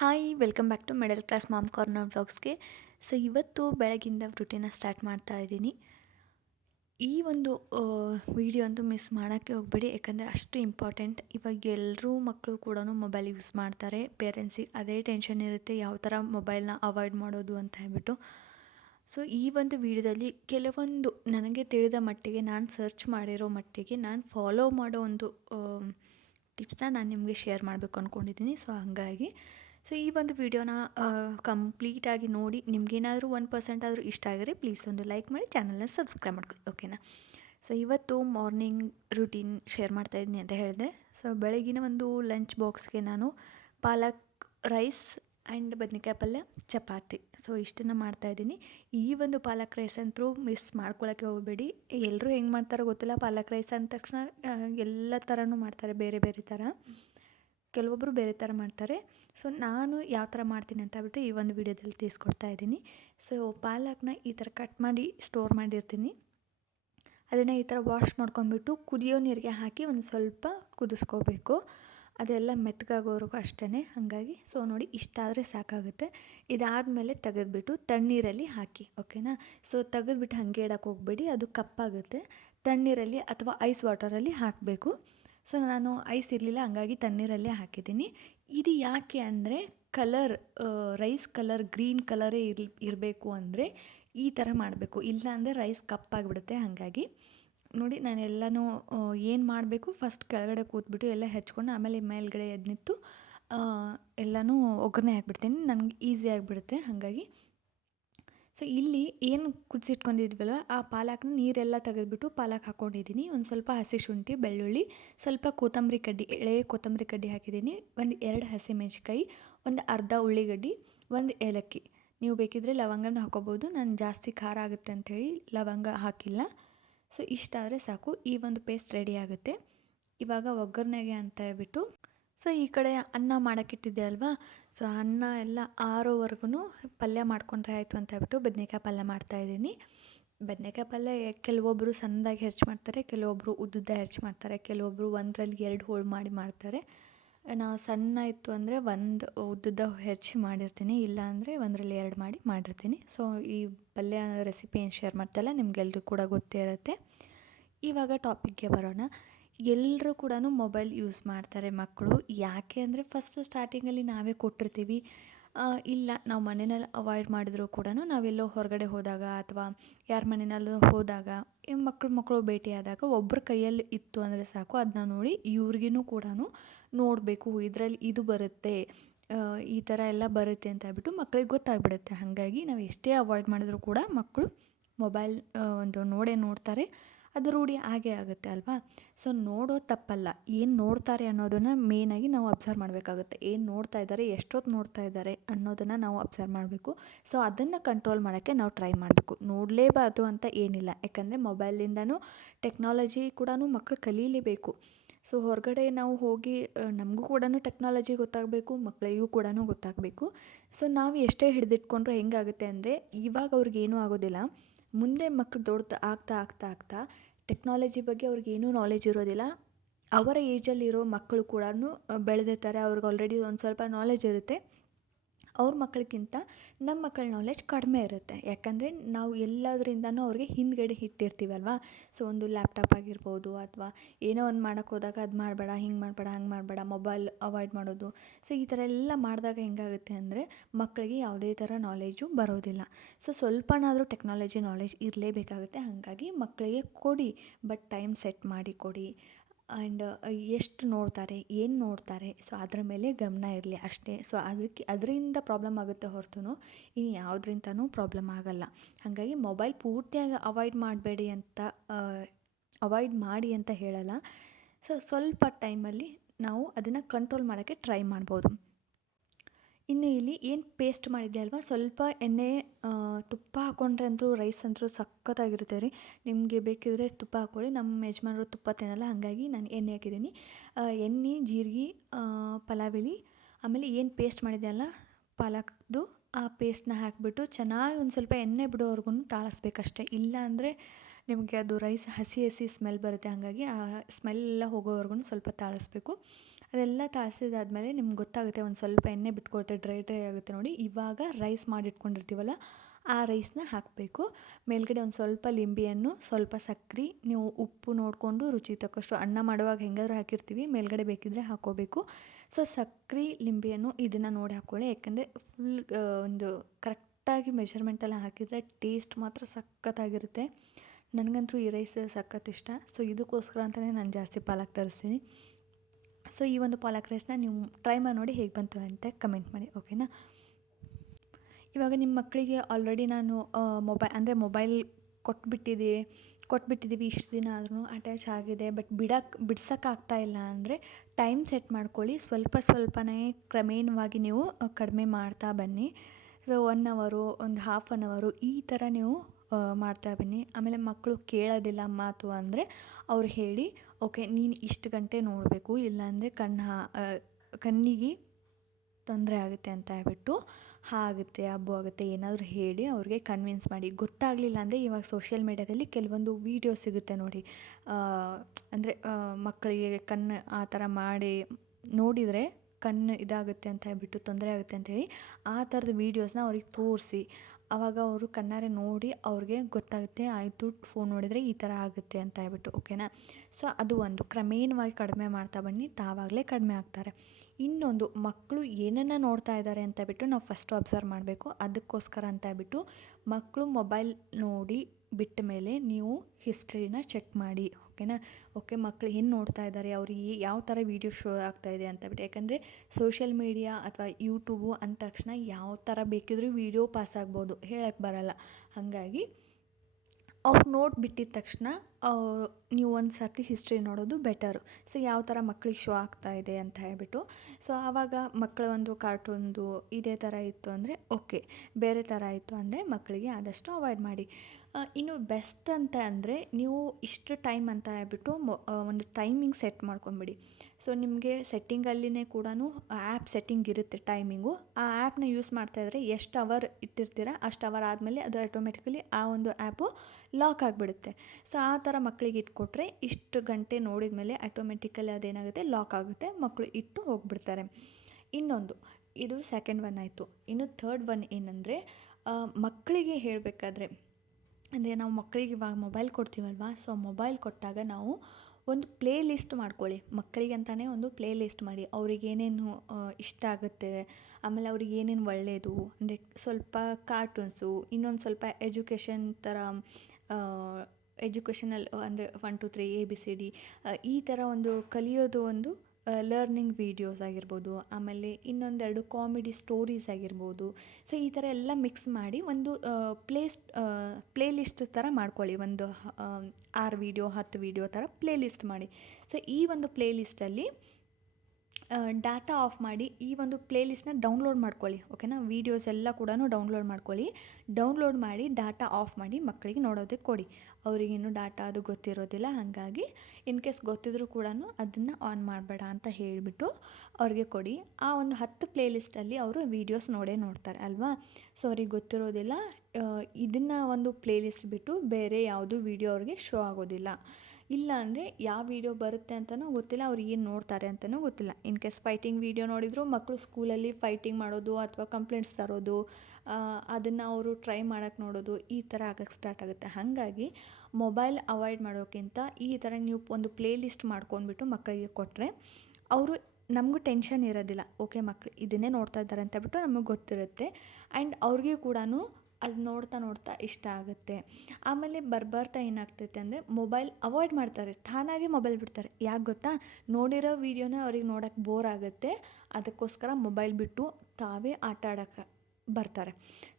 Hi welcome back to middle class mom corner ವ್ಲಾಗ್ಸ್ಗೆ. So ಇವತ್ತು ಬೆಳಗಿಂದ ರೂಟೀನ ಸ್ಟಾರ್ಟ್ ಮಾಡ್ತಾ ಇದ್ದೀನಿ. ಈ ಒಂದು ವಿಡಿಯೋ ಅಂತೂ ಮಿಸ್ ಮಾಡೋಕ್ಕೆ ಹೋಗ್ಬೇಡಿ, ಯಾಕಂದರೆ ಅಷ್ಟು ಇಂಪಾರ್ಟೆಂಟ್. ಇವಾಗ ಎಲ್ಲರೂ ಮಕ್ಕಳು ಕೂಡ ಮೊಬೈಲ್ ಯೂಸ್ ಮಾಡ್ತಾರೆ. ಪೇರೆಂಟ್ಸಿಗೆ ಅದೇ ಟೆನ್ಷನ್ ಇರುತ್ತೆ, ಯಾವ ಥರ ಮೊಬೈಲ್ನ ಅವಾಯ್ಡ್ ಮಾಡೋದು ಅಂತ ಹೇಳ್ಬಿಟ್ಟು. ಸೊ ಈ ಒಂದು ವಿಡಿಯೋದಲ್ಲಿ ಕೆಲವೊಂದು ನನಗೆ ತಿಳಿದ ಮಟ್ಟಿಗೆ, ನಾನು ಸರ್ಚ್ ಮಾಡಿರೋ ಮಟ್ಟಿಗೆ, ನಾನು ಫಾಲೋ ಮಾಡೋ ಒಂದು ಟಿಪ್ಸ್ನ ನಾನು ನಿಮಗೆ ಶೇರ್ ಮಾಡಬೇಕು ಅಂದ್ಕೊಂಡಿದ್ದೀನಿ. ಸೊ ಹಾಗಾಗಿ ಈ ಒಂದು ವಿಡಿಯೋನ ಕಂಪ್ಲೀಟಾಗಿ ನೋಡಿ, ನಿಮಗೇನಾದರೂ 1% ಆದರೂ ಇಷ್ಟ ಆಗಿದ್ರೆ ಪ್ಲೀಸ್ ಒಂದು ಲೈಕ್ ಮಾಡಿ, ಚಾನಲ್ನ ಸಬ್ಸ್ಕ್ರೈಬ್ ಮಾಡ್ಕೊಳ್ಳಿ, ಓಕೆನಾ. ಸೊ ಇವತ್ತು ಮಾರ್ನಿಂಗ್ ರುಟೀನ್ ಶೇರ್ ಮಾಡ್ತಾಯಿದ್ದೀನಿ ಅಂತ ಹೇಳಿದೆ. ಸೊ ಬೆಳಗಿನ ಒಂದು ಲಂಚ್ ಬಾಕ್ಸ್ಗೆ ನಾನು ಪಾಲಕ್ ರೈಸ್ ಆ್ಯಂಡ್ ಬದ್ನೆಕಾಯಿ ಪಲ್ಯ, ಚಪಾತಿ, ಸೊ ಇಷ್ಟನ್ನು ಮಾಡ್ತಾಯಿದ್ದೀನಿ. ಈ ಒಂದು ಪಾಲಕ್ ರೈಸ್ ಅಂತೂ ಮಿಸ್ ಮಾಡ್ಕೊಳ್ಳೋಕ್ಕೆ ಹೋಗಬೇಡಿ. ಎಲ್ಲರೂ ಹೆಂಗೆ ಮಾಡ್ತಾರೋ ಗೊತ್ತಿಲ್ಲ, ಪಾಲಕ್ ರೈಸ್ ಅಂದ ತಕ್ಷಣ ಎಲ್ಲ ಥರನೂ ಮಾಡ್ತಾರೆ, ಬೇರೆ ಬೇರೆ ಥರ. ಕೆಲವೊಬ್ಬರು ಬೇರೆ ಥರ ಮಾಡ್ತಾರೆ. ಸೊ ನಾನು ಯಾವ ಥರ ಮಾಡ್ತೀನಿ ಅಂತ ಹೇಳ್ಬಿಟ್ಟು ಈ ಒಂದು ವಿಡಿಯೋದಲ್ಲಿ ತಿಳಿಸ್ಕೊಡ್ತಾ ಇದ್ದೀನಿ. ಸೊ ಪಾಲಕ್ನ ಈ ಥರ ಕಟ್ ಮಾಡಿ ಸ್ಟೋರ್ ಮಾಡಿರ್ತೀನಿ. ಅದನ್ನು ಈ ಥರ ವಾಶ್ ಮಾಡ್ಕೊಂಡ್ಬಿಟ್ಟು ಕುದಿಯೋ ನೀರಿಗೆ ಹಾಕಿ ಒಂದು ಸ್ವಲ್ಪ ಕುದಿಸ್ಕೋಬೇಕು. ಅದೆಲ್ಲ ಮೆತ್ತಗಾಗೋವರೆಗೂ ಅಷ್ಟೇ. ಹಾಗಾಗಿ ಸೊ ನೋಡಿ, ಇಷ್ಟಾದರೆ ಸಾಕಾಗುತ್ತೆ. ಇದಾದಮೇಲೆ ತೆಗೆದುಬಿಟ್ಟು ತಣ್ಣೀರಲ್ಲಿ ಹಾಕಿ, ಓಕೆನಾ. ಸೊ ತೆಗೆದುಬಿಟ್ಟು ಹಾಗೆ ಇಡೋಕ್ಕೆ ಹೋಗಬೇಡಿ, ಅದು ಕಪ್ಪಾಗುತ್ತೆ. ತಣ್ಣೀರಲ್ಲಿ ಅಥವಾ ಐಸ್ ವಾಟರಲ್ಲಿ ಹಾಕಬೇಕು. ಸೊ ನಾನು ಐಸ್ ಇರಲಿಲ್ಲ, ಹಂಗಾಗಿ ತಣ್ಣೀರಲ್ಲೇ ಹಾಕಿದ್ದೀನಿ. ಇದು ಯಾಕೆ ಅಂದರೆ ರೈಸ್ ಕಲರ್ ಗ್ರೀನ್ ಕಲರೇ ಇರಬೇಕು ಅಂದರೆ ಈ ಥರ ಮಾಡಬೇಕು, ಇಲ್ಲ ಅಂದರೆ ರೈಸ್ ಕಪ್ಪಾಗಿಬಿಡುತ್ತೆ. ಹಾಗಾಗಿ ನೋಡಿ, ನಾನೆಲ್ಲನೂ ಏನು ಮಾಡಬೇಕು, ಫಸ್ಟ್ ಕೆಳಗಡೆ ಕೂತ್ಬಿಟ್ಟು ಎಲ್ಲ ಹೆಚ್ಕೊಂಡು ಆಮೇಲೆ ಮೇಲ್ಗಡೆ ಎದ್ದು ನಿಂತು ಎಲ್ಲನೂ ಒಗ್ಗರಣೆ ಹಾಕ್ಬಿಡ್ತೀನಿ. ನನಗೆ ಈಸಿ ಆಗಿಬಿಡುತ್ತೆ. ಹಾಗಾಗಿ ಸೊ ಇಲ್ಲಿ ಏನು ಕುದಿಸಿಟ್ಕೊಂಡಿದ್ವಲ್ವ, ಆ ಪಾಲಕ್ನ ನೀರೆಲ್ಲ ತೆಗೆದುಬಿಟ್ಟು ಪಾಲಕ್ ಹಾಕ್ಕೊಂಡಿದ್ದೀನಿ. ಒಂದು ಸ್ವಲ್ಪ ಹಸಿ ಶುಂಠಿ, ಬೆಳ್ಳುಳ್ಳಿ, ಸ್ವಲ್ಪ ಕೊತ್ತಂಬರಿ ಕಡ್ಡಿ, ಎಳೆ ಕೊತ್ತಂಬರಿ ಕಡ್ಡಿ ಹಾಕಿದ್ದೀನಿ. ಒಂದು 2 ಹಸಿಮೆಣ್ಸಿಕಾಯಿ, ಒಂದು ಅರ್ಧ ಉಳ್ಳಿಗಡ್ಡಿ, ಒಂದು ಏಲಕ್ಕಿ. ನೀವು ಬೇಕಿದ್ದರೆ ಲವಂಗನ ಹಾಕೋಬೋದು. ನಾನು ಜಾಸ್ತಿ ಖಾರ ಆಗುತ್ತೆ ಅಂಥೇಳಿ ಲವಂಗ ಹಾಕಿಲ್ಲ. ಸೊ ಇಷ್ಟಾದರೆ ಸಾಕು, ಈ ಒಂದು ಪೇಸ್ಟ್ ರೆಡಿ ಆಗುತ್ತೆ. ಇವಾಗ ಒಗ್ಗರಣೆಗೆ ಅಂತ ಹೇಳ್ಬಿಟ್ಟು ಸೊ ಈ ಕಡೆ ಅನ್ನ ಮಾಡೋಕ್ಕಿಟ್ಟಿದ್ದೆ ಅಲ್ವಾ. ಸೊ ಅನ್ನ ಎಲ್ಲ ಆರೋವರೆಗೂ ಪಲ್ಯ ಮಾಡ್ಕೊಂಡ್ರೆ ಆಯಿತು ಅಂತ ಹೇಳ್ಬಿಟ್ಟು ಬದನೇಕಾಯಿ ಪಲ್ಯ ಮಾಡ್ತಾಯಿದ್ದೀನಿ. ಬದನೇಕಾಯಿ ಪಲ್ಯ ಕೆಲವೊಬ್ಬರು ಸಣ್ಣದಾಗಿ ಹೆಚ್ಚು ಮಾಡ್ತಾರೆ, ಕೆಲವೊಬ್ಬರು ಉದ್ದುದ್ದ ಹೆಚ್ಚು ಮಾಡ್ತಾರೆ, ಕೆಲವೊಬ್ಬರು ಒಂದರಲ್ಲಿ 2 ಹೋಳು ಮಾಡಿ ಮಾಡ್ತಾರೆ. ನಾವು ಸಣ್ಣ ಇತ್ತು ಅಂದರೆ ಒಂದು ಉದ್ದುದ್ದ ಹೆಚ್ಚು ಮಾಡಿರ್ತೀನಿ, ಇಲ್ಲ ಅಂದರೆ ಒಂದರಲ್ಲಿ 2 ಮಾಡಿರ್ತೀನಿ. ಸೊ ಈ ಪಲ್ಯ ರೆಸಿಪಿ ಏನು ಶೇರ್ ಮಾಡ್ತಾಯಿಲ್ಲ, ನಿಮಗೆಲ್ರಿಗೂ ಕೂಡ ಗೊತ್ತೇ ಇರುತ್ತೆ. ಇವಾಗ ಟಾಪಿಕ್ಗೆ ಬರೋಣ. ಎಲ್ಲರೂ ಕೂಡ ಮೊಬೈಲ್ ಯೂಸ್ ಮಾಡ್ತಾರೆ ಮಕ್ಕಳು. ಯಾಕೆ ಅಂದರೆ ಫಸ್ಟು ಸ್ಟಾರ್ಟಿಂಗಲ್ಲಿ ನಾವೇ ಕೊಟ್ಟಿರ್ತೀವಿ. ಇಲ್ಲ, ನಾವು ಮನೆಯಲ್ಲಿ ಅವಾಯ್ಡ್ ಮಾಡಿದರೂ ಕೂಡ ನಾವೆಲ್ಲೋ ಹೊರಗಡೆ ಹೋದಾಗ ಅಥವಾ ಯಾರ ಮನೆಯಲ್ಲೂ ಹೋದಾಗ ಈ ಮಕ್ಕಳು ಭೇಟಿಯಾದಾಗ ಒಬ್ಬರ ಕೈಯಲ್ಲಿ ಇತ್ತು ಅಂದರೆ ಸಾಕು, ಅದನ್ನ ನೋಡಿ ಇವ್ರಿಗೂ ಕೂಡ ನೋಡಬೇಕು, ಇದರಲ್ಲಿ ಇದು ಬರುತ್ತೆ, ಈ ಥರ ಎಲ್ಲ ಬರುತ್ತೆ ಅಂತ ಹೇಳ್ಬಿಟ್ಟು ಮಕ್ಕಳಿಗೆ ಗೊತ್ತಾಗ್ಬಿಡುತ್ತೆ. ಹಾಗಾಗಿ ನಾವು ಎಷ್ಟೇ ಅವಾಯ್ಡ್ ಮಾಡಿದರೂ ಕೂಡ ಮಕ್ಕಳು ಮೊಬೈಲ್ ಒಂದು ನೋಡ್ತಾರೆ. ಅದು ರೂಢಿ ಆಗೇ ಆಗುತ್ತೆ ಅಲ್ವಾ. ಸೊ ನೋಡೋದು ತಪ್ಪಲ್ಲ, ಏನು ನೋಡ್ತಾರೆ ಅನ್ನೋದನ್ನು ಮೇಯ್ನಾಗಿ ನಾವು ಅಬ್ಸರ್ವ್ ಮಾಡಬೇಕಾಗುತ್ತೆ. ಏನು ನೋಡ್ತಾ ಇದ್ದಾರೆ, ಎಷ್ಟೊತ್ತು ನೋಡ್ತಾ ಇದ್ದಾರೆ ಅನ್ನೋದನ್ನು ನಾವು ಅಬ್ಸರ್ವ್ ಮಾಡಬೇಕು. ಸೊ ಅದನ್ನು ಕಂಟ್ರೋಲ್ ಮಾಡೋಕ್ಕೆ ನಾವು ಟ್ರೈ ಮಾಡಬೇಕು. ನೋಡಲೇಬಾರ್ದು ಅಂತ ಏನಿಲ್ಲ, ಯಾಕಂದರೆ ಮೊಬೈಲಿಂದನೂ ಟೆಕ್ನಾಲಜಿ ಕೂಡ ಮಕ್ಕಳು ಕಲೀಲೇಬೇಕು. ಸೊ ಹೊರಗಡೆ ನಾವು ಹೋಗಿ ನಮಗೂ ಕೂಡ ಟೆಕ್ನಾಲಜಿ ಗೊತ್ತಾಗಬೇಕು, ಮಕ್ಕಳಿಗೂ ಕೂಡ ಗೊತ್ತಾಗಬೇಕು. ಸೊ ನಾವು ಎಷ್ಟೇ ಹಿಡಿದಿಟ್ಕೊಂಡ್ರೂ ಹೆಂಗಾಗುತ್ತೆ ಅಂದರೆ, ಇವಾಗ ಅವ್ರಿಗೇನೂ ಆಗೋದಿಲ್ಲ, ಮುಂದೆ ಮಕ್ಕಳು ದೊಡ್ಡ ಆಗ್ತಾ ಟೆಕ್ನಾಲಜಿ ಬಗ್ಗೆ ಅವ್ರಿಗೇನೂ ನಾಲೆಜ್ ಇರೋದಿಲ್ಲ. ಅವರ ಏಜಲ್ಲಿರೋ ಮಕ್ಕಳು ಕೂಡ ಬೆಳೆದಿರ್ತಾರೆ, ಅವ್ರಿಗೆ ಆಲ್ರೆಡಿ ಒಂದು ಸ್ವಲ್ಪ ನಾಲೆಜ್ ಇರುತ್ತೆ. ಅವ್ರ ಮಕ್ಕಳಿಗಿಂತ ನಮ್ಮ ಮಕ್ಕಳ ನಾಲೆಜ್ ಕಡಿಮೆ ಇರುತ್ತೆ. ಯಾಕಂದರೆ ನಾವು ಎಲ್ಲದರಿಂದನೂ ಅವ್ರಿಗೆ ಹಿಂದ್ಗಡೆ ಇಟ್ಟಿರ್ತೀವಲ್ವ. ಸೊ ಒಂದು ಲ್ಯಾಪ್ಟಾಪ್ ಆಗಿರ್ಬೋದು, ಅಥವಾ ಏನೋ ಒಂದು ಮಾಡೋಕ್ಕೆ ಹೋದಾಗ ಅದು ಮಾಡಬೇಡ, ಹಿಂಗೆ ಮಾಡಬೇಡ, ಹಂಗೆ ಮಾಡಬೇಡ, ಮೊಬೈಲ್ ಅವಾಯ್ಡ್ ಮಾಡೋದು. ಸೊ ಈ ಥರ ಎಲ್ಲ ಮಾಡಿದಾಗ ಹೆಂಗಾಗುತ್ತೆ ಅಂದರೆ ಮಕ್ಕಳಿಗೆ ಯಾವುದೇ ಥರ ನಾಲೆಜು ಬರೋದಿಲ್ಲ. ಸೊ ಸ್ವಲ್ಪನಾದರೂ ಟೆಕ್ನಾಲಜಿ ನಾಲೆಜ್ ಇರಲೇಬೇಕಾಗುತ್ತೆ. ಹಾಗಾಗಿ ಮಕ್ಕಳಿಗೆ ಕೊಡಿ, ಬಟ್ ಟೈಮ್ ಸೆಟ್ ಮಾಡಿ ಕೊಡಿ. ಆ್ಯಂಡ್ ಎಷ್ಟು ನೋಡ್ತಾರೆ, ಏನು ನೋಡ್ತಾರೆ, ಸೊ ಅದರ ಮೇಲೆ ಗಮನ ಇರಲಿ ಅಷ್ಟೇ. ಸೊ ಅದರಿಂದ ಪ್ರಾಬ್ಲಮ್ ಆಗುತ್ತೆ ಹೊರತು ಇನ್ನು ಯಾವುದ್ರಿಂದನೂ ಪ್ರಾಬ್ಲಮ್ ಆಗೋಲ್ಲ. ಹಾಗಾಗಿ ಮೊಬೈಲ್ ಪೂರ್ತಿಯಾಗಿ ಅವಾಯ್ಡ್ ಮಾಡಿ ಅಂತ ಹೇಳಲ್ಲ. ಸೊ ಸ್ವಲ್ಪ ಟೈಮಲ್ಲಿ ನಾವು ಅದನ್ನು ಕಂಟ್ರೋಲ್ ಮಾಡೋಕ್ಕೆ ಟ್ರೈ ಮಾಡ್ಬೋದು. ಇನ್ನು ಇಲ್ಲಿ ಏನು ಪೇಸ್ಟ್ ಮಾಡಿದ್ದೆ ಅಲ್ವಾ, ಸ್ವಲ್ಪ ಎಣ್ಣೆ ತುಪ್ಪ ಹಾಕ್ಕೊಂಡ್ರೆ ಅಂತೂ ರೈಸ್ ಅಂತೂ ಸಖತ್ತಾಗಿರುತ್ತೆ ರೀ. ನಿಮಗೆ ಬೇಕಿದ್ರೆ ತುಪ್ಪ ಹಾಕ್ಕೊಳ್ಳಿ, ನಮ್ಮ ಯಜಮಾನರು ತುಪ್ಪ ತಿನ್ನಲ್ಲ, ಹಾಗಾಗಿ ನಾನು ಎಣ್ಣೆ ಹಾಕಿದ್ದೀನಿ. ಎಣ್ಣೆ, ಜೀರಿಗೆ, ಪಲಾವ್ ಎಲೆ, ಆಮೇಲೆ ಏನು ಪೇಸ್ಟ್ ಮಾಡಿದ್ದೆ ಅಲ್ಲ ಪಾಲಕ್ದು, ಆ ಪೇಸ್ಟ್ನ ಹಾಕಿಬಿಟ್ಟು ಚೆನ್ನಾಗಿ ಒಂದು ಸ್ವಲ್ಪ ಎಣ್ಣೆ ಬಿಡೋವರೆಗೂ ತಾಳಿಸ್ಬೇಕಷ್ಟೆ. ಇಲ್ಲ ಅಂದರೆ ನಿಮಗೆ ಅದು ರೈಸ್ ಹಸಿ ಸ್ಮೆಲ್ ಬರುತ್ತೆ. ಹಾಗಾಗಿ ಆ ಸ್ಮೆಲ್ ಎಲ್ಲ ಹೋಗೋವರೆಗೂ ಸ್ವಲ್ಪ ತಾಳಿಸ್ಬೇಕು. ಅದೆಲ್ಲ ತಾಳ್ಸಿದಾದ್ಮೇಲೆ ನಿಮ್ಗೆ ಗೊತ್ತಾಗುತ್ತೆ, ಒಂದು ಸ್ವಲ್ಪ ಎಣ್ಣೆ ಬಿಟ್ಕೊಳುತ್ತೆ, ಡ್ರೈ ಆಗುತ್ತೆ ನೋಡಿ. ಇವಾಗ ರೈಸ್ ಮಾಡಿಟ್ಕೊಂಡಿರ್ತೀವಲ್ಲ ಆ ರೈಸ್ನ ಹಾಕಬೇಕು. ಮೇಲ್ಗಡೆ ಒಂದು ಸ್ವಲ್ಪ ಲಿಂಬೆಹಣ್ಣು, ಸ್ವಲ್ಪ ಸಕ್ಕರೆ, ನೀವು ಉಪ್ಪು ನೋಡಿಕೊಂಡು ರುಚಿಗೆ ತಕ್ಕಷ್ಟು, ಅನ್ನ ಮಾಡುವಾಗ ಹೆಂಗಾದ್ರೂ ಹಾಕಿರ್ತೀವಿ, ಮೇಲ್ಗಡೆ ಬೇಕಿದ್ದರೆ ಹಾಕ್ಕೋಬೇಕು. ಸೊ ಸಕ್ಕರೆ, ಲಿಂಬೆಹಣ್ಣು ಇದನ್ನು ನೋಡಿ ಹಾಕ್ಕೊಳ್ಳಿ. ಯಾಕಂದರೆ ಫುಲ್ ಒಂದು ಕರೆಕ್ಟಾಗಿ ಮೆಷರ್ಮೆಂಟೆಲ್ಲ ಹಾಕಿದರೆ ಟೇಸ್ಟ್ ಮಾತ್ರ ಸಖತ್ತಾಗಿರುತ್ತೆ. ನನಗಂತೂ ಈ ರೈಸ್ ಸಖತ್ ಇಷ್ಟ. ಸೊ ಇದಕ್ಕೋಸ್ಕರ ಅಂತಲೇ ನಾನು ಜಾಸ್ತಿ ಪಾಲಕ್ ತರಿಸ್ತೀನಿ. ಸೊ ಈ ಒಂದು ಪಾಲಕ್ ರೈಸ್ನ ನೀವು ಟ್ರೈ ಮಾಡಿ ನೋಡಿ, ಹೇಗೆ ಬಂತು ಅಂತ ಕಮೆಂಟ್ ಮಾಡಿ, ಓಕೆನಾ. ಇವಾಗ ನಿಮ್ಮ ಮಕ್ಕಳಿಗೆ ಆಲ್ರೆಡಿ ನಾನು ಮೊಬೈಲ್ ಕೊಟ್ಬಿಟ್ಟಿದ್ದೀವಿ ಇಷ್ಟು ದಿನ ಆದ್ರೂ ಅಟ್ಯಾಚ್ ಆಗಿದೆ, ಬಟ್ ಬಿಡ್ಸೋಕ್ಕಾಗ್ತಾ ಇಲ್ಲ ಅಂದರೆ ಟೈಮ್ ಸೆಟ್ ಮಾಡ್ಕೊಳ್ಳಿ. ಸ್ವಲ್ಪನೇ ಕ್ರಮೇಣವಾಗಿ ನೀವು ಕಡಿಮೆ ಮಾಡ್ತಾ ಬನ್ನಿ. ಸೊ 1 ಅವರು, ಒಂದು ಹಾಫ್ ಆನ್ ಅವರು ಈ ಥರ ನೀವು ಮಾಡ್ತಾ ಬನ್ನಿ. ಆಮೇಲೆ ಮಕ್ಕಳು ಕೇಳೋದಿಲ್ಲ ಮಾತು ಅಂದರೆ ಅವ್ರು ಹೇಳಿ, ಓಕೆ ನೀನು ಇಷ್ಟು ಗಂಟೆ ನೋಡಬೇಕು, ಇಲ್ಲಾಂದರೆ ಕಣ್ಣಿಗೆ ತೊಂದರೆ ಆಗುತ್ತೆ ಅಂತ ಹೇಳ್ಬಿಟ್ಟು ಆಗುತ್ತೆ, ಹಬ್ಬು ಆಗುತ್ತೆ ಏನಾದರೂ ಹೇಳಿ ಅವ್ರಿಗೆ ಕನ್ವಿನ್ಸ್ ಮಾಡಿ. ಗೊತ್ತಾಗಲಿಲ್ಲ ಅಂದರೆ ಇವಾಗ ಸೋಷಿಯಲ್ ಮೀಡ್ಯಾದಲ್ಲಿ ಕೆಲವೊಂದು ವೀಡಿಯೋಸ್ ಸಿಗುತ್ತೆ ನೋಡಿ, ಅಂದರೆ ಮಕ್ಕಳಿಗೆ ಕಣ್ಣು ಆ ಥರ ಮಾಡಿ ನೋಡಿದರೆ ಕಣ್ಣು ಇದಾಗುತ್ತೆ ಅಂತ ಹೇಳ್ಬಿಟ್ಟು, ತೊಂದರೆ ಆಗುತ್ತೆ ಅಂಥೇಳಿ ಆ ಥರದ ವೀಡಿಯೋಸ್ನ ಅವ್ರಿಗೆ ತೋರಿಸಿ. ಆವಾಗ ಅವರು ಕಣ್ಣಾರೆ ನೋಡಿ ಅವ್ರಿಗೆ ಗೊತ್ತಾಗುತ್ತೆ, ಆಯಿತು ಫೋನ್ ನೋಡಿದರೆ ಈ ಥರ ಆಗುತ್ತೆ ಅಂತ ಹೇಳ್ಬಿಟ್ಟು, ಓಕೆನಾ. ಸೊ ಅದು ಒಂದು ಕ್ರಮೇಣವಾಗಿ ಕಡಿಮೆ ಮಾಡ್ತಾ ಬನ್ನಿ, ತಾವಾಗಲೇ ಕಡಿಮೆ ಆಗ್ತಾರೆ. ಇನ್ನೊಂದು, ಮಕ್ಕಳು ಏನನ್ನು ನೋಡ್ತಾ ಇದ್ದಾರೆ ಅಂತ ಹೇಳ್ಬಿಟ್ಟು ನಾವು ಫಸ್ಟು ಅಬ್ಸರ್ವ್ ಮಾಡಬೇಕು. ಅದಕ್ಕೋಸ್ಕರ ಅಂತ ಹೇಳ್ಬಿಟ್ಟು ಮಕ್ಕಳು ಮೊಬೈಲ್ ನೋಡಿ ಬಿಟ್ಟ ಮೇಲೆ ನೀವು ಹಿಸ್ಟ್ರಿನ ಚೆಕ್ ಮಾಡಿ, ಓಕೆನಾ. ಓಕೆ ಮಕ್ಕಳು ಏನು ನೋಡ್ತಾ ಇದ್ದಾರೆ, ಅವ್ರಿಗೆ ಯಾವ ಥರ ವೀಡಿಯೋ ಶೋ ಆಗ್ತಾಯಿದೆ ಅಂತ ಹೇಳ್ಬಿಟ್ಟು. ಯಾಕಂದರೆ ಸೋಷಿಯಲ್ ಮೀಡಿಯಾ ಅಥವಾ ಯೂಟ್ಯೂಬು ಅಂದ ತಕ್ಷಣ ಯಾವ ಥರ ಬೇಕಿದ್ರೂ ವೀಡಿಯೋ ಪಾಸ್ ಆಗ್ಬೋದು, ಹೇಳಕ್ಕೆ ಬರಲ್ಲ. ಹಾಗಾಗಿ ಅವ್ರು ನೋಡಿಬಿಟ್ಟಿದ ತಕ್ಷಣ ನೀವು ಒಂದು ಸರ್ತಿ ಹಿಸ್ಟ್ರಿ ನೋಡೋದು ಬೆಟರು. ಸೊ ಯಾವ ಥರ ಮಕ್ಕಳಿಗೆ ಶೋ ಆಗ್ತಾಯಿದೆ ಅಂತ ಹೇಳ್ಬಿಟ್ಟು. ಸೊ ಆವಾಗ ಮಕ್ಕಳ ಒಂದು ಕಾರ್ಟೂನ್ದು ಇದೇ ಥರ ಇತ್ತು ಅಂದರೆ ಓಕೆ, ಬೇರೆ ಥರ ಇತ್ತು ಅಂದರೆ ಮಕ್ಕಳಿಗೆ ಆದಷ್ಟು ಅವಾಯ್ಡ್ ಮಾಡಿ. ಇನ್ನು ಬೆಸ್ಟ್ ಅಂತ ಅಂದರೆ ನೀವು ಇಷ್ಟು ಟೈಮ್ ಅಂತ ಹೇಳ್ಬಿಟ್ಟು ಒಂದು ಟೈಮಿಂಗ್ ಸೆಟ್ ಮಾಡ್ಕೊಂಬಿಡಿ. ಸೊ ನಿಮಗೆ ಸೆಟ್ಟಿಂಗಲ್ಲಿನೇ ಕೂಡ ಆ್ಯಪ್ ಸೆಟ್ಟಿಂಗ್ ಇರುತ್ತೆ ಟೈಮಿಂಗು. ಆ ಆ್ಯಪ್ನ ಯೂಸ್ ಮಾಡ್ತಾಯಿದ್ರೆ ಎಷ್ಟು ಅವರ್ ಇಟ್ಟಿರ್ತೀರ ಅಷ್ಟು ಅವರ್ ಆದಮೇಲೆ ಅದು ಆಟೋಮೆಟಿಕಲಿ ಆ ಒಂದು ಆ್ಯಪು ಲಾಕ್ ಆಗಿಬಿಡುತ್ತೆ. ಸೊ ಆ ಥರ ಮಕ್ಕಳಿಗೆ ಇಟ್ಕೊಟ್ರೆ ಇಷ್ಟು ಗಂಟೆ ನೋಡಿದ ಮೇಲೆ ಆಟೋಮೆಟಿಕಲಿ ಅದೇನಾಗುತ್ತೆ, ಲಾಕ್ ಆಗುತ್ತೆ, ಮಕ್ಕಳು ಇಟ್ಟು ಹೋಗಿಬಿಡ್ತಾರೆ. ಇನ್ನೊಂದು, ಇದು ಸೆಕೆಂಡ್ ಒನ್ ಆಯಿತು. ಇನ್ನು ಥರ್ಡ್ ಒನ್ ಏನಂದರೆ, ಮಕ್ಕಳಿಗೆ ಹೇಳಬೇಕಾದ್ರೆ ಅಂದರೆ ನಾವು ಮಕ್ಕಳಿಗೆ ಇವಾಗ ಮೊಬೈಲ್ ಕೊಡ್ತೀವಲ್ವ, ಸೊ ಮೊಬೈಲ್ ಕೊಟ್ಟಾಗ ನಾವು ಒಂದು ಪ್ಲೇ ಲಿಸ್ಟ್ ಮಾಡ್ಕೊಳ್ಳಿ. ಮಕ್ಕಳಿಗೆ ಅಂತಲೇ ಒಂದು ಪ್ಲೇ ಲಿಸ್ಟ್ ಮಾಡಿ, ಅವ್ರಿಗೆ ಏನೇನು ಇಷ್ಟ ಆಗುತ್ತೆ, ಆಮೇಲೆ ಅವ್ರಿಗೆ ಏನೇನು ಒಳ್ಳೆಯದು ಅಂದರೆ ಸ್ವಲ್ಪ ಕಾರ್ಟೂನ್ಸು, ಇನ್ನೊಂದು ಸ್ವಲ್ಪ ಎಜುಕೇಷನ್ ಥರ, ಎಜುಕೇಷನಲ್ ಅಂದರೆ 1 2 3 ABCD ಈ ಥರ ಒಂದು ಕಲಿಯೋದು, ಒಂದು ಲರ್ನಿಂಗ್ ವೀಡಿಯೋಸ್ ಆಗಿರ್ಬೋದು, ಆಮೇಲೆ ಇನ್ನೊಂದೆರಡು ಕಾಮಿಡಿ ಸ್ಟೋರೀಸ್ ಆಗಿರ್ಬೋದು. ಸೊ ಈ ಥರ ಎಲ್ಲ ಮಿಕ್ಸ್ ಮಾಡಿ ಒಂದು ಪ್ಲೇ ಲಿಸ್ಟ್ ಥರ ಮಾಡ್ಕೊಳ್ಳಿ. ಒಂದು 6 ವೀಡಿಯೋ 10 ವೀಡಿಯೋ ಥರ ಪ್ಲೇ ಲಿಸ್ಟ್ ಮಾಡಿ. ಸೊ ಈ ಒಂದು ಪ್ಲೇ ಲಿಸ್ಟಲ್ಲಿ ಡಾಟಾ ಆಫ್ ಮಾಡಿ ಈ ಒಂದು ಪ್ಲೇ ಲಿಸ್ಟ್ನ ಡೌನ್ಲೋಡ್ ಮಾಡ್ಕೊಳ್ಳಿ, ಓಕೆನಾ. ವೀಡಿಯೋಸ್ ಎಲ್ಲ ಕೂಡ ಡೌನ್ಲೋಡ್ ಮಾಡ್ಕೊಳ್ಳಿ. ಡೌನ್ಲೋಡ್ ಮಾಡಿ ಡಾಟಾ ಆಫ್ ಮಾಡಿ ಮಕ್ಕಳಿಗೆ ನೋಡೋದಕ್ಕೆ ಕೊಡಿ. ಅವರಿಗಿನ್ನೂ ಡಾಟಾ ಅದು ಗೊತ್ತಿರೋದಿಲ್ಲ, ಹಾಗಾಗಿ ಇನ್ ಕೇಸ್ ಗೊತ್ತಿದ್ರೂ ಕೂಡ ಅದನ್ನು ಆನ್ ಮಾಡಬೇಡ ಅಂತ ಹೇಳಿಬಿಟ್ಟು ಅವ್ರಿಗೆ ಕೊಡಿ. ಆ ಒಂದು 10 ಪ್ಲೇ ಲಿಸ್ಟಲ್ಲಿ ಅವರು ವೀಡಿಯೋಸ್ ನೋಡ್ತಾರೆ ಅಲ್ವಾ. ಸೊ ಅವ್ರಿಗೆ ಗೊತ್ತಿರೋದಿಲ್ಲ, ಇದನ್ನು ಒಂದು ಪ್ಲೇ ಲಿಸ್ಟ್ ಬಿಟ್ಟು ಬೇರೆ ಯಾವುದು ವೀಡಿಯೋ ಅವ್ರಿಗೆ ಶೋ ಆಗೋದಿಲ್ಲ. ಇಲ್ಲ ಅಂದರೆ ಯಾವ ವೀಡಿಯೋ ಬರುತ್ತೆ ಅಂತಲೂ ಗೊತ್ತಿಲ್ಲ, ಅವ್ರು ಏನು ನೋಡ್ತಾರೆ ಅಂತಲೂ ಗೊತ್ತಿಲ್ಲ. ಇನ್ ಕೇಸ್ ಫೈಟಿಂಗ್ ವೀಡಿಯೋ ನೋಡಿದ್ರು ಮಕ್ಕಳು ಸ್ಕೂಲಲ್ಲಿ ಫೈಟಿಂಗ್ ಮಾಡೋದು ಅಥವಾ ಕಂಪ್ಲೇಂಟ್ಸ್ ತರೋದು, ಅದನ್ನು ಅವರು ಟ್ರೈ ಮಾಡೋಕ್ಕೆ ನೋಡೋದು, ಈ ಥರ ಆಗೋಕ್ಕೆ ಸ್ಟಾರ್ಟ್ ಆಗುತ್ತೆ. ಹಾಗಾಗಿ ಮೊಬೈಲ್ ಅವಾಯ್ಡ್ ಮಾಡೋಕ್ಕಿಂತ ಈ ಥರ ನೀವು ಒಂದು ಪ್ಲೇ ಲಿಸ್ಟ್ ಮಾಡ್ಕೊಂಡ್ಬಿಟ್ಟು ಮಕ್ಕಳಿಗೆ ಕೊಟ್ಟರೆ ಅವರು, ನಮಗೂ ಟೆನ್ಷನ್ ಇರೋದಿಲ್ಲ. ಓಕೆ ಮಕ್ಕಳು ಇದನ್ನೇ ನೋಡ್ತಾ ಇದ್ದಾರೆ ಅಂತ ಬಿಟ್ಟು ನಮಗೆ ಗೊತ್ತಿರುತ್ತೆ. ಆ್ಯಂಡ್ ಅವ್ರಿಗೆ ಕೂಡ ಅದು ನೋಡ್ತಾ ಇಷ್ಟ ಆಗುತ್ತೆ. ಆಮೇಲೆ ಬರ್ತಾ ಏನಾಗ್ತೈತೆ ಅಂದರೆ ಮೊಬೈಲ್ ಅವಾಯ್ಡ್ ಮಾಡ್ತಾರೆ, ತಾನಾಗೆ ಮೊಬೈಲ್ ಬಿಡ್ತಾರೆ. ಯಾಕೆ ಗೊತ್ತಾ, ನೋಡಿರೋ ವೀಡಿಯೋನ ಅವ್ರಿಗೆ ನೋಡೋಕ್ಕೆ ಬೋರ್ ಆಗುತ್ತೆ, ಅದಕ್ಕೋಸ್ಕರ ಮೊಬೈಲ್ ಬಿಟ್ಟು ತಾವೇ ಆಟ ಆಡೋಕ್ಕೆ ಬರ್ತಾರೆ.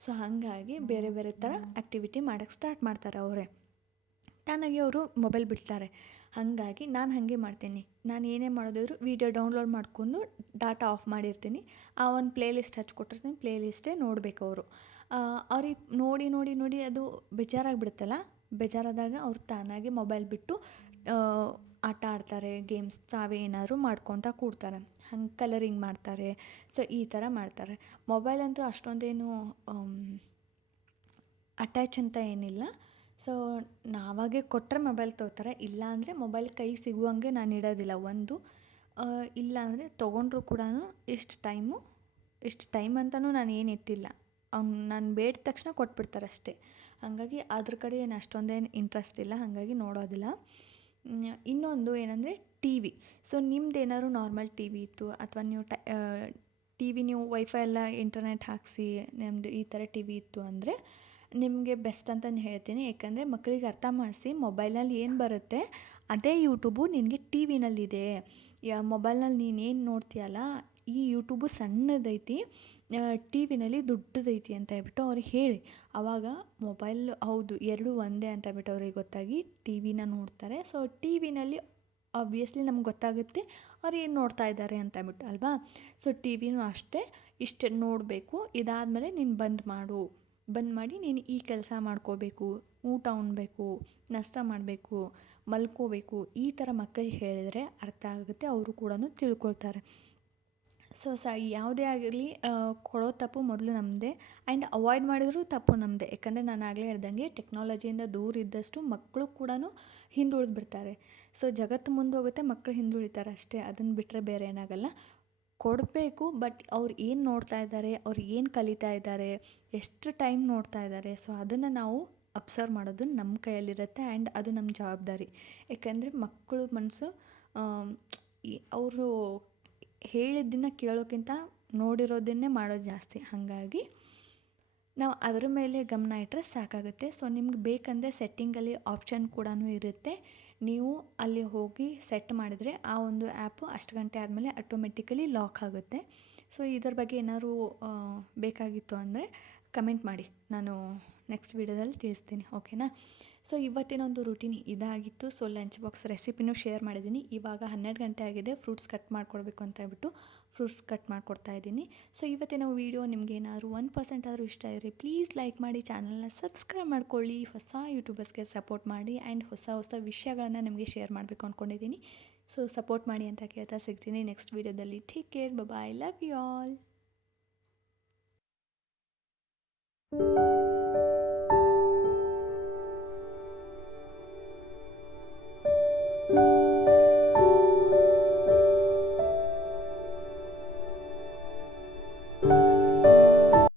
ಸೊ ಹಾಗಾಗಿ ಬೇರೆ ಬೇರೆ ಥರ ಆ್ಯಕ್ಟಿವಿಟಿ ಮಾಡೋಕ್ಕೆ ಸ್ಟಾರ್ಟ್ ಮಾಡ್ತಾರೆ ಅವರೇ, ತಾನಾಗಿ ಅವರು ಮೊಬೈಲ್ ಬಿಡ್ತಾರೆ. ಹಾಗಾಗಿ ನಾನು ಹಾಗೆ ಮಾಡ್ತೀನಿ. ನಾನು ಏನೇ ಮಾಡೋದಾದರೂ ವೀಡಿಯೋ ಡೌನ್ಲೋಡ್ ಮಾಡ್ಕೊಂಡು ಡಾಟಾ ಆಫ್ ಮಾಡಿರ್ತೀನಿ, ಆ ಒಂದು ಪ್ಲೇ ಲಿಸ್ಟ್ ಹಚ್ಕೊಟ್ಟಿರ್ತೀನಿ, ಪ್ಲೇ ಲಿಸ್ಟೇ ನೋಡಬೇಕು ಅವರು. ಅವ್ರಿಗೆ ನೋಡಿ ಅದು ಬೇಜಾರಾಗಿಬಿಡುತ್ತಲ್ಲ, ಬೇಜಾರಾದಾಗ ಅವ್ರು ತಾನಾಗಿ ಮೊಬೈಲ್ ಬಿಟ್ಟು ಆಟ ಆಡ್ತಾರೆ, ಗೇಮ್ಸ್ ತಾವೇ ಏನಾದರೂ ಮಾಡ್ಕೊತಾ ಕೂಡ್ತಾರೆ, ಹಂಗೆ ಕಲರಿಂಗ್ ಮಾಡ್ತಾರೆ. ಸೊ ಈ ಥರ ಮಾಡ್ತಾರೆ. ಮೊಬೈಲ್ ಅಂತೂ ಅಷ್ಟೊಂದೇನು ಅಟ್ಯಾಚ್ ಅಂತ ಏನಿಲ್ಲ. ಸೊ ನಾವಾಗೆ ಕೊಟ್ಟರೆ ಮೊಬೈಲ್ ತೊಗೋತಾರೆ, ಇಲ್ಲ ಅಂದರೆ ಮೊಬೈಲ್ ಕೈ ಸಿಗುವಂಗೆ ನಾನು ಇಡೋದಿಲ್ಲ. ಒಂದು ಇಲ್ಲ ಅಂದರೆ ತೊಗೊಂಡ್ರು ಕೂಡ ಇಷ್ಟು ಟೈಮ್ ಅಂತಲೂ ನಾನು ಏನು ಇಟ್ಟಿಲ್ಲ. ನಾನು ಬೇಡಿದ ತಕ್ಷಣ ಕೊಟ್ಬಿಡ್ತಾರೆ ಅಷ್ಟೇ. ಹಾಗಾಗಿ ಅದ್ರ ಕಡೆ ಏನು ಅಷ್ಟೊಂದೇನು ಇಂಟ್ರೆಸ್ಟ್ ಇಲ್ಲ, ಹಾಗಾಗಿ ನೋಡೋದಿಲ್ಲ. ಇನ್ನೊಂದು ಏನಂದರೆ ಟಿ ವಿ. ಸೊ ನಿಮ್ದೇನಾದ್ರು ನಾರ್ಮಲ್ ಟಿ ವಿ ಇತ್ತು ಅಥವಾ ನೀವು ಟಿ ವಿ ನೀವು ವೈಫೈ ಎಲ್ಲ ಇಂಟರ್ನೆಟ್ ಹಾಕಿಸಿ ನಿಮ್ಮದು ಈ ಥರ ಟಿ ವಿ ಇತ್ತು ಅಂದರೆ ನಿಮಗೆ ಬೆಸ್ಟ್ ಅಂತಲೇ ಹೇಳ್ತೀನಿ. ಯಾಕಂದರೆ ಮಕ್ಕಳಿಗೆ ಅರ್ಥ ಮಾಡಿಸಿ ಮೊಬೈಲ್ನಲ್ಲಿ ಏನು ಬರುತ್ತೆ ಅದೇ ಯೂಟ್ಯೂಬು ನಿನಗೆ ಟಿ ವಿನಲ್ಲಿದೆ. ಮೊಬೈಲ್ನಲ್ಲಿ ನೀನು ಏನು ನೋಡ್ತೀಯಲ್ಲ ಈ ಯೂಟ್ಯೂಬು ಸಣ್ಣದೈತಿ, ಟಿ ವಿನಲ್ಲಿ ದೊಡ್ಡದೈತಿ ಅಂತ ಹೇಳ್ಬಿಟ್ಟು ಅವ್ರಿಗೆ ಹೇಳಿ. ಆವಾಗ ಮೊಬೈಲ್ ಹೌದು ಎರಡೂ ಒಂದೇ ಅಂತ ಹೇಳ್ಬಿಟ್ಟು ಅವ್ರಿಗೆ ಗೊತ್ತಾಗಿ ಟಿ ವಿನ ನೋಡ್ತಾರೆ. ಸೊ ಟಿ ವಿನಲ್ಲಿ ಆಬ್ವಿಯಸ್ಲಿ ನಮ್ಗೆ ಗೊತ್ತಾಗುತ್ತೆ ಅವ್ರು ಏನು ನೋಡ್ತಾ ಇದ್ದಾರೆ ಅಂತ ಹೇಳ್ಬಿಟ್ಟು ಅಲ್ವಾ. ಸೊ ಟಿ ವಿನೂ ಅಷ್ಟೇ, ಇಷ್ಟೇ ನೋಡಬೇಕು. ಇದಾದಮೇಲೆ ನೀನು ಬಂದ್ ಮಾಡಿ ನೀನು ಈ ಕೆಲಸ ಮಾಡ್ಕೋಬೇಕು, ಊಟ ಉಣ್ಣಬೇಕು, ನಾಷ್ಟ ಮಾಡಬೇಕು, ಮಲ್ಕೋಬೇಕು, ಈ ಥರ ಮಕ್ಕಳಿಗೆ ಹೇಳಿದರೆ ಅರ್ಥ ಆಗುತ್ತೆ, ಅವರು ಕೂಡ ತಿಳ್ಕೊಳ್ತಾರೆ. ಸೊ ಯಾವುದೇ ಆಗಿರಲಿ ಕೊಡೋ ತಪ್ಪು ಮೊದಲು ನಮ್ಮದೇ ಆ್ಯಂಡ್ ಅವಾಯ್ಡ್ ಮಾಡಿದರೂ ತಪ್ಪು ನಮ್ಮದೇ. ಯಾಕಂದರೆ ನಾನು ಆಗಲೇ ಹೇಳ್ದಂಗೆ ಟೆಕ್ನಾಲಜಿಯಿಂದ ದೂರ ಇದ್ದಷ್ಟು ಮಕ್ಕಳು ಕೂಡ ಹಿಂದುಳಿದು ಬಿಡ್ತಾರೆ. ಸೊ ಜಗತ್ತು ಮುಂದೋಗುತ್ತೆ, ಮಕ್ಕಳು ಹಿಂದುಳಿತಾರೆ ಅಷ್ಟೇ. ಅದನ್ನು ಬಿಟ್ಟರೆ ಬೇರೆ ಏನಾಗಲ್ಲ. ಕೊಡಬೇಕು, ಬಟ್ ಅವ್ರು ಏನು ನೋಡ್ತಾ ಇದ್ದಾರೆ, ಅವ್ರು ಏನು ಕಲಿತಾ ಇದ್ದಾರೆ, ಎಷ್ಟು ಟೈಮ್ ನೋಡ್ತಾ ಇದ್ದಾರೆ, ಸೊ ಅದನ್ನು ನಾವು ಅಬ್ಸರ್ವ್ ಮಾಡೋದು ನಮ್ಮ ಕೈಯಲ್ಲಿರುತ್ತೆ ಆ್ಯಂಡ್ ಅದು ನಮ್ಮ ಜವಾಬ್ದಾರಿ. ಯಾಕಂದರೆ ಮಕ್ಕಳು ಮನಸ್ಸು ಅವರು ಹೇಳಿದ್ದನ್ನು ಕೇಳೋಕ್ಕಿಂತ ನೋಡಿರೋದನ್ನೇ ಮಾಡೋದು ಜಾಸ್ತಿ. ಹಾಗಾಗಿ ನಾವು ಅದರ ಮೇಲೆ ಗಮನ ಇಟ್ಟರೆ ಸಾಕಾಗುತ್ತೆ. ಸೊ ನಿಮ್ಗೆ ಬೇಕಂದರೆ ಸೆಟ್ಟಿಂಗಲ್ಲಿ ಆಪ್ಷನ್ ಕೂಡ ಇರುತ್ತೆ. ನೀವು ಅಲ್ಲಿ ಹೋಗಿ ಸೆಟ್ ಮಾಡಿದರೆ ಆ ಒಂದು ಆ್ಯಪು ಅಷ್ಟು ಗಂಟೆ ಆದಮೇಲೆ ಆಟೋಮೆಟಿಕಲಿ ಲಾಕ್ ಆಗುತ್ತೆ. ಸೊ ಇದರ ಬಗ್ಗೆ ಏನಾದರೂ ಬೇಕಾಗಿತ್ತು ಅಂದರೆ ಕಮೆಂಟ್ ಮಾಡಿ, ನಾನು ನೆಕ್ಸ್ಟ್ ವೀಡಿಯೋದಲ್ಲಿ ತಿಳಿಸ್ತೀನಿ, ಓಕೆನಾ. ಸೊ ಇವತ್ತಿನ ಒಂದು ರೂಟೀನ್ ಇದಾಗಿತ್ತು. ಸೊ ಲಂಚ್ ಬಾಕ್ಸ್ ರೆಸಿಪಿನೂ ಶೇರ್ ಮಾಡಿದ್ದೀನಿ. ಇವಾಗ 12 ಗಂಟೆ ಆಗಿದೆ, ಫ್ರೂಟ್ಸ್ ಕಟ್ ಮಾಡಿಕೊಡ್ಬೇಕು ಅಂತ ಹೇಳ್ಬಿಟ್ಟು ಫ್ರೂಟ್ಸ್ ಕಟ್ ಮಾಡಿಕೊಡ್ತಾ ಇದ್ದೀನಿ. ಸೊ ಇವತ್ತಿನ ವೀಡಿಯೋ ನಿಮ್ಗೆ ಏನಾದರೂ 1% ಆದರೂ ಇಷ್ಟ ಇದ್ದರೆ ಪ್ಲೀಸ್ ಲೈಕ್ ಮಾಡಿ, ಚಾನಲ್ನ ಸಬ್ಸ್ಕ್ರೈಬ್ ಮಾಡ್ಕೊಳ್ಳಿ, ಹೊಸ ಯೂಟ್ಯೂಬರ್ಸ್ಗೆ ಸಪೋರ್ಟ್ ಮಾಡಿ ಆ್ಯಂಡ್ ಹೊಸ ವಿಷಯಗಳನ್ನು ನಿಮಗೆ ಶೇರ್ ಮಾಡಬೇಕು ಅಂದ್ಕೊಂಡಿದ್ದೀನಿ. ಸೊ ಸಪೋರ್ಟ್ ಮಾಡಿ ಅಂತ ಕೇಳ್ತಾ ಸಿಗ್ತೀನಿ ನೆಕ್ಸ್ಟ್ ವೀಡಿಯೋದಲ್ಲಿ. Take care, bye, love you all.